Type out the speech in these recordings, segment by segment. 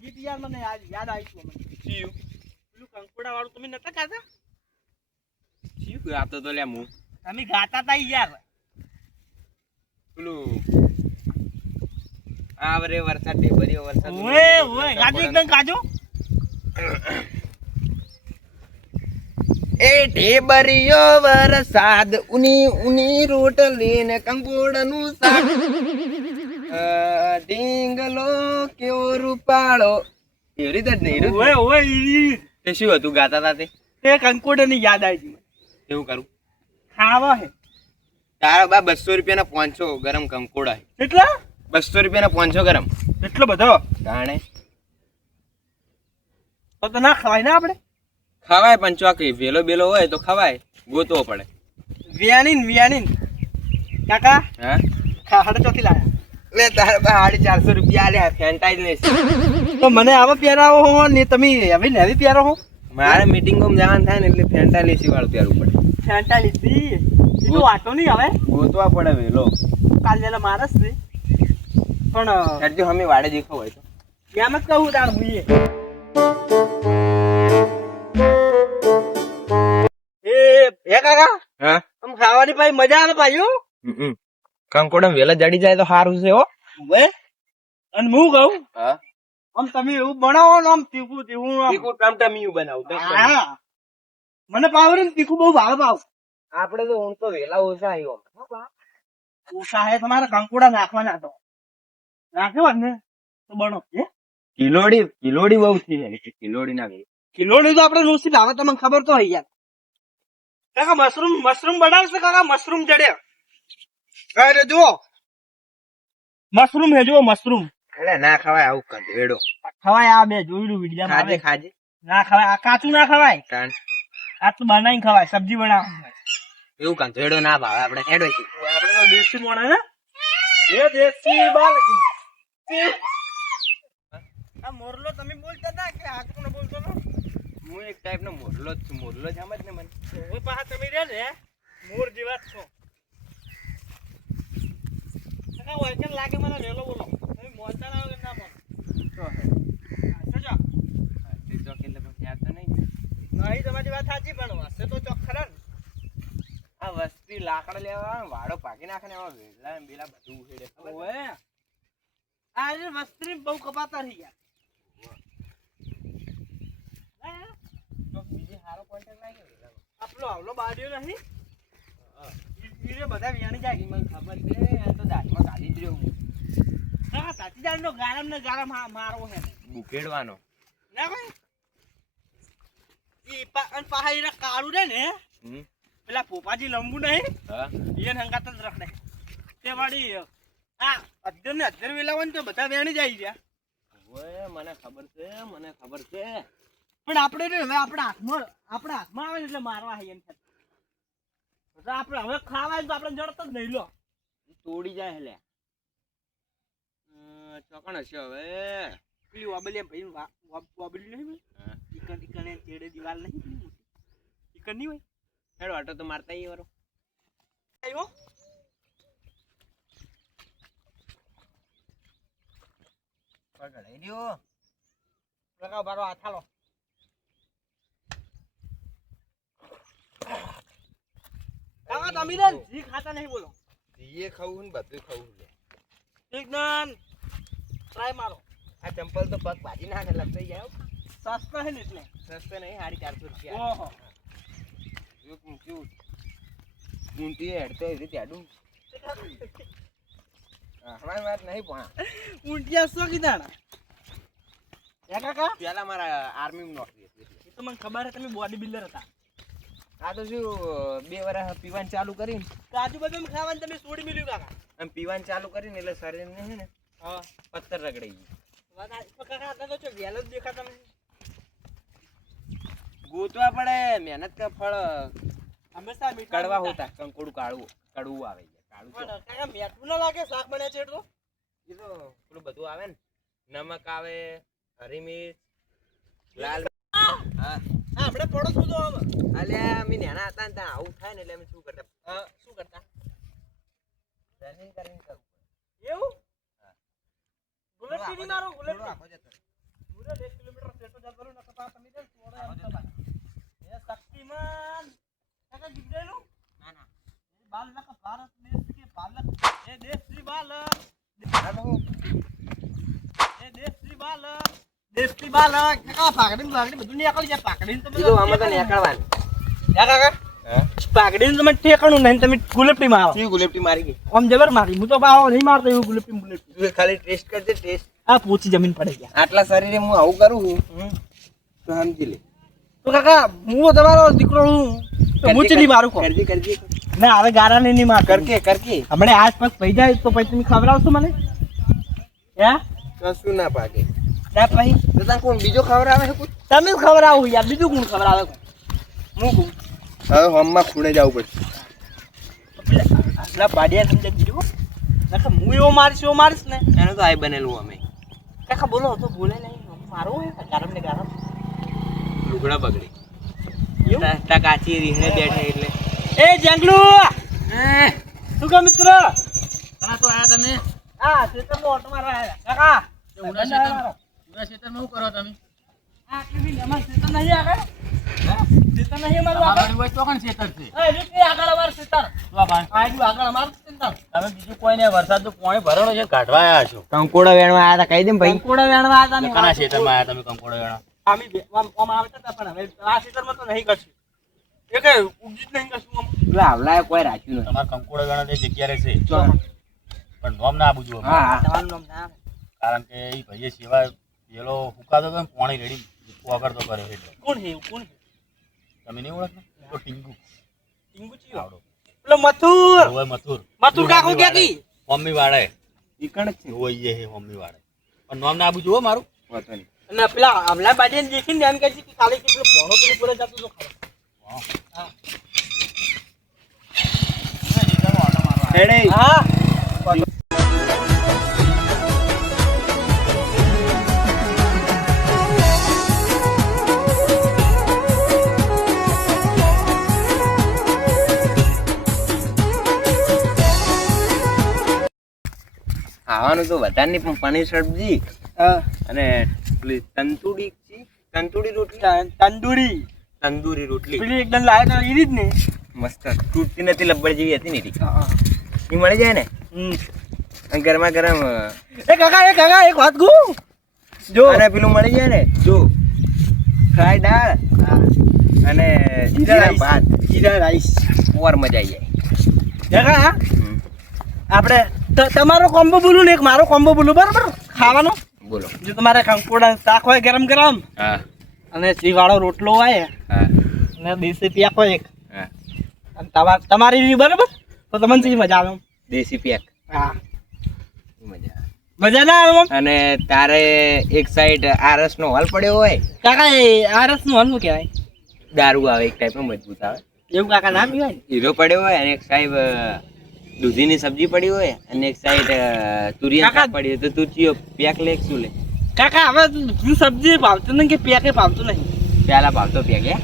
ગીત યાર મને યાદ આવ્યું મને. ચિયું પેલું કંકોડા વાળું તમે નતા ગાતા? ચિયું ગાતો તો લ્યા હું તમે ગાતા તા યાર. પેલું આવરે વરસાદ ઢેબરીયો વરસાદ ઓય ગાજો એકદમ ગાજો. એ ઢેબરીયો વરસાદ ઉની ઉની રોટલી ને કંકોડાનું શાક ઢીંગલો કેવો રૂપાળો એવી રીતે જ નહીં ઓય તે શું હતું ગાતા હતા તે કંકોડાની યાદ આવી ગઈ. એવું કરું ખાવા હે તારા બા 200 રૂપિયાના 500 ગરમ કંકોડા કેટલા? 200 રૂપિયાના 500 ગરમ એટલો બધો તાણે તો ના ખવાય ને આપણે. ખવાય પણ ચોકી વેલો બેલો હોય તો ખવાય ગોતવો પડે વિયાણીન કાકા હા ખાડે ચોથી લાયા. લે તારા બા 450 રૂપિયા આલ્યા ફેન્ટાઈઝ લેશે તો મને આવા પહેરાવો હો ને તમે હવે નેવી પહેરો હો. મારે મીટિંગમાં જવાનું થાય ને એટલે ફેન્ટાઈઝ વાળું પહેરવું પડે ફેન્ટા લીધી એટલું વાટો નહીં હવે ગોતવા પડે વેલો કાલ વેલા મારસ ને પણ જો અમે વાડે દેખો હોય તો એમ જ કહું તાર હુઈએ એ કાકા હા આમ ખાવાની ભાઈ મજા આવે ભાઈઓ. કંકોડા વેલા જડી જાય તો સારું છે હો હવે અને હું કહું હા આમ તમે એવું બનાવો ને આમ તીખું તીખું ટમટમિયું બનાવું હા મને પાવર ને તીખું બહુ ભાવે પાવ. આપણે તો હું તો વેલા ઓછા આવ્યો ઓછા હે તમારે કંકોડા નાખવાના તો નાખ્યો ને તો બનો કિલોડી બહુ થી કિલોડી ના કિલોડી તો આપણે નુસી ભાવે તમને ખબર તો હોય યાર. કાકા મશરૂમ બનાવશે કાકા મશરૂમ જડે અરે જુઓ મશરૂમ હે જુઓ મશરૂમ એટલે ના ખવાય આવું કઢેડો ખવાય. આ બે જોયેલું વિડીયો ખાજે ખાજે ના ખવાય. આ કાચું ના ખવાય. કાન આ તો બનાવીને ખવાય સબ્જી બનાવ. એવું કંધેડો ના ભાવે આપણે હેડો આપણે તો દેશી મોણા ને એ દેશી બાલ આ મોરલો તમે બોલતા હતા કે આ કોને બોલતો હતો? હું એક ટાઈપ નો મોરલો જ છું મોરલો જ સમજ ને મને હવે પાછા તમે રે ને મોર જેવા જ છો. કાકા વાંચન લાગે મને લેલો બોલો તમે મોલતા ના હોય કે ના મોલ તો હે સજો તે તો એટલે પણ યાદ તો નહીં નહીં તમારી વાત સાચી પણ હશે તો ચોક ખરા ને. આ વસ્તી લાકડા લેવા વાડો પાકી નાખે ને એમાં વેલા ને બેલા બધું ઉખેડે ખબર છે? ઓએ આ જે વસ્ત્રી બહુ કપાતા રહી ગયા. તો બીજે સારો કોન્ટેક્ટ લાગ્યો વેલાનો. આપલો આવલો બાડ્યો નહીં ઈરે બધા વિયાણી જાય. મને ખબર છે આ તો દાઢમાં કાઢી જ રહ્યો હું હા તાતી જાય નો ગારમ ને ગારમ મારવો હે બુકેડવાનો ના ભાઈ ઈ પાહા ઈરા કાળું રે ને પેલા પોપાજી લંબુ નહીં હા એને હંગાત જ રખડે તે વાળી આ અધર ને અધર વેલા તો બધા વેણી જાય રહ્યા. ઓય મને ખબર છે પણ આપણે ને હવે આપણા હાથમાં આવે ને એટલે મારવા હે એમ થાય. એટલે આપણે હવે ખાવાય તો આપણે જડતો જ નહીં લો તોડી જાય એટલે ચોકણ હશે હવે પેલી વાબલી ભાઈ વાબલી નહીં ભાઈ ઈકન તેડે દિવાલ નહીં પેલી ઈકન નહીં હોય હેડો આટો તો મારતા ઈ વારો આવ્યો પકડાઈ રહ્યો લગાવ બારો હાથાલો કાકા તમે ને જી ખાતા નહીં બોલો એ ખાવું ને બધું ખાવું લે એકદમ ટ્રાય મારો. આ ચંપલ તો પગ ભાજી નાખે લગતા જાય સસ્તા હે ને એટલે સસ્તો નહીં 450 રૂપિયા ઓહો ઊંટી હેડતો એવી રીતે હેડું હમણાં વાત નહીં પણ ઊંટિયા સો કીધા કાકા પેલા મારા આર્મી નોકરી હતી એ તો મને ખબર હે તમે બોડી બિલ્ડર હતા. આ તો શું 2 વર્ષ પીવાનું ચાલુ કરીને કાજુ બદામ ખાવાનું તમે છોડી મેલ્યું કાકા. આમ પીવાનું ચાલુ કરીને એટલે શરીર ને છે ને હા પથ્થર રગડાઈ ગયું. વાત આ કાકા આટલા તો છો વેલો જ દેખાતા નહીં. ગોતવા પડે મહેનત का फल હંમેશા મીઠા કડવા હોતા કંકોડું કડવું આવે છે કાળું પણ કાકા મીઠું ના લાગે શાક બને છે એટલું એ તો પેલું બધું આવે ને નમક આવે હરી મિર્ચ લાલ હા આપણે પડો શું તો આમ અલ્યા અમે નાના હતા ને ત્યાં આવું થાય ને એટલે અમે શું કરતા શું કરતા રનિંગ કરીને કરવું એવું બુલેટ ટીવી મારો બુલેટ કિલોમીટર સેટો જતો રહ્યો નકર પા તમે છોડે એમ તો એ શક્તિમાન કાકા જીવડેલું ના ના બાલક ભારત દેશ કે બાલક એ દેશની બાલક એ દેશની બાલક દેશની બાલક કાકા પાકડીને બધું નીકળી જાય પાકડીને તમે કીધું આમાં તો નીકળવાનું યા કાકા હા પાકડીને તમે ઠેકાણું નહીં તમે ગુલેપટી મારો તી ગુલેપટી મારી ગઈ આમ જબર મારી હું તો બાવો નહીં મારતો એવું ગુલેપટી તું ખાલી ટેસ્ટ કરજે ટેસ્ટ આ પૂછી જમીન પડે ગયા આટલા શરીરે હું આવું કરું તો સમજી લે તો કાકા હું તમારો દીકરો હું તો હું ચલી મારું કો કરજે કરજે ના હવે ગારા નહીં માર કરકે કરકે હમણે આસપાસ પઈ જાય તો પછી તમે ખવડાવશો મને હે કશું ના પાકે ના પછી તો તને કોણ બીજો ખવડાવે છે કોઈ તમે જ ખવડાવો યાર બીજું કોણ ખવડાવે હું કહું હવે હોમમાં ખૂણે જવું પડશે આટલા પાડિયા સમજે દીધું કાકા હું એવો મારીશ ને એનું તો આઈ બનેલું અમે કાકા બોલો તો બોલે નહીં મારો હોય ગારમ ને ગારમ લુગડા બગડી એવું? તા કાચી રીંગણે બેઠે એટલે એ જંગલુ શું કહો મિત્ર કના તો આયા તમે હા ખેતરમાં ઓટો મારવા આવ્યા કાકા ઉડા ક્ષેત્રમાં શું કરો તમે આ કેવી અમાર ખેતર નહીં આગળ ખેતર નહીં અમારું આગળ અમારું હોય તો કણ ક્ષેત્ર છે હા એટલે આગળ અમારું ખેતર તો ભાઈ આજુ આગળ અમારું ખેતર તમે બીજું કોઈ ને વરસાદ તો પાણી ભરણો છે કાઢવા આયા છો કંકોડા વેણવા આયા તા કહી દે ને ભાઈ કંકોડા વેણવા હતા ને કના ક્ષેત્રમાં આયા તમે કંકોડો વેણો આમી આમ આવતા હતા પણ હવે આ ખેતરમાં તો નહીં કરશું એ કઈ ઉગી જ નહીં કરશું આમ પેલા આવલાએ કોઈ રાખ્યું નથી તમારે કંકોડો વેણો તે જગ્યા રહેશે ચો. પણ નોમ ના બુજવો હા હા તમારું નામ ના આવે. કારણ કે એ ભાઈએ સિવાય પેલો હુકાતો હતો ને પાણી રેડી વાપરતો કર્યો એટલે કોણ હે એવું? કોણ હે? તમે નહીં ઓળખતા તો ટીંગુ ટીંગુ ચિયો? આવડો પેલો મથુર હોય મથુર મથુર કાકો ક્યાંથી મમ્મી વાળે ઈ કણ જ છે હોય એ મમ્મી વાળે પણ નોમ ના બુજવો મારું વાતો નહીં. અને પેલા હમણાં બાજે દેખીને એમ કહે છે કે કાલે કેટલો ભણો પેલો પૂરો જતો તો ખરો. હા હેડે હા ખાવાનું તો વધારે નહીં પણ પનીર સબ્જી હા. અને પેલી તંતુડી રોટલી તંદુરી તંદૂરી રોટલી પેલી એકદમ લાય તો ઈ જ ને મસ્ત તૂટતી નથી લબ્બડ જેવી હતી ને રી. હા. ઈ મળી જાય ને હમ. અને ગરમા ગરમ એ કાકા એક વાત કહું જો અને પેલું મળી જાય ને જો ફ્રાય દાળ અને જીરા ભાત જીરા રાઈસ ઓર મજા આવી જાય કાકા હમ. આપણે તમારો કોમ્બો બોલું ને એક મારો કોમ્બો બોલું બરાબર ખાવાનો બોલો જો તમારે કંકોડા શાક હોય ગરમ ગરમ હા અને વાળો રોટલો હોય હા અને દેશી પેક હોય એક હા અને તમારી રીત બરાબર તો તમને શી મજા આવે એમ? દેશી પેક હા મજા આવે. મજા ના આવે એમ? અને તારે એક સાઈડ આરસ નો હોલ પડ્યો હોય કાકા એ આ રસનું હલવું કહેવાય દારૂ આવે એક ટાઈપ મજબૂત આવે એવું કાકા ના પીવાય ને? હીરો પડ્યો હોય અને એક સાઈડ દૂધીની સબ્જી પડી હોય અને એક સાઈડ તુરિયા શાક પડી હોય તો તું ચિયો પેક લે કે શું લે કાકા હવે દૂધની સબ્જી ભાવતું નહીં કે પેકે ભાવતું નહીં પેલા ભાવતો પેક હે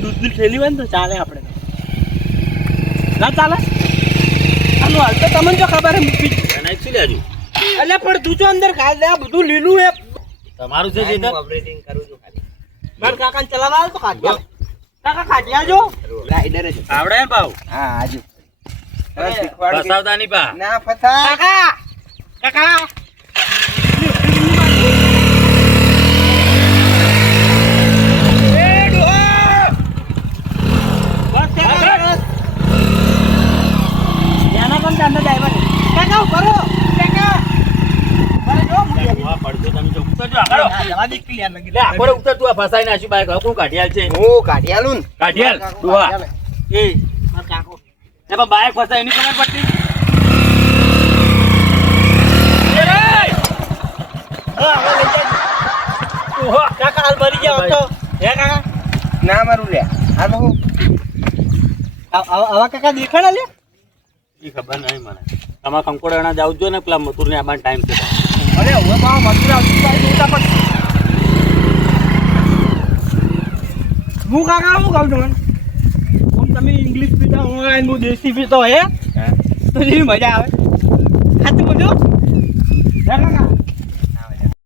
દૂધની થેલી હોય ને તો ચાલે આપણે ના ચાલે આનું હાલ તો તમને જો ખબર હે મૂકી નાખી લેજો એટલે પણ તું જો અંદર ખાલ દે આ બધું લીલું હે તમારું છે જે ઓપરેટિંગ કરું છું ખાલી મારા કાકાને ચલાવવા આવે તો ખાટિયા કાકા ખાટિયા જો રાઈડર જ આવડે ને ભાવ હા આજુ અરે, ફસાવતા નહીં પા ના ફસા કાકા કાકા આપણે ઉતર તું આ ફસાઈ નાખ્યું બાઈક હવે કોણ કાઢિયાલ છે હું કાઢી આલું ને કાઢિયાલ ડોહા એ પણ બાઈક ફસાય એની ખબર પડતી એ રે! ઓહો! ના મારું લે આ તો હું કાકા દેખાડા લે ઈ ખબર નહીં મને તમારે કંકોડા જાવ જો ને પેલા મથુર ને આમાં ટાઈમ છે અરે હવે પાવ મજૂર આવતી બાઈ ઉતા પણ હું કાકા હું કહું છું આમ તમે ઇંગ્લિશ પીતા હોય હું દેશી પીતો હે હા તો જેવી મજા આવે સાચું બોલજો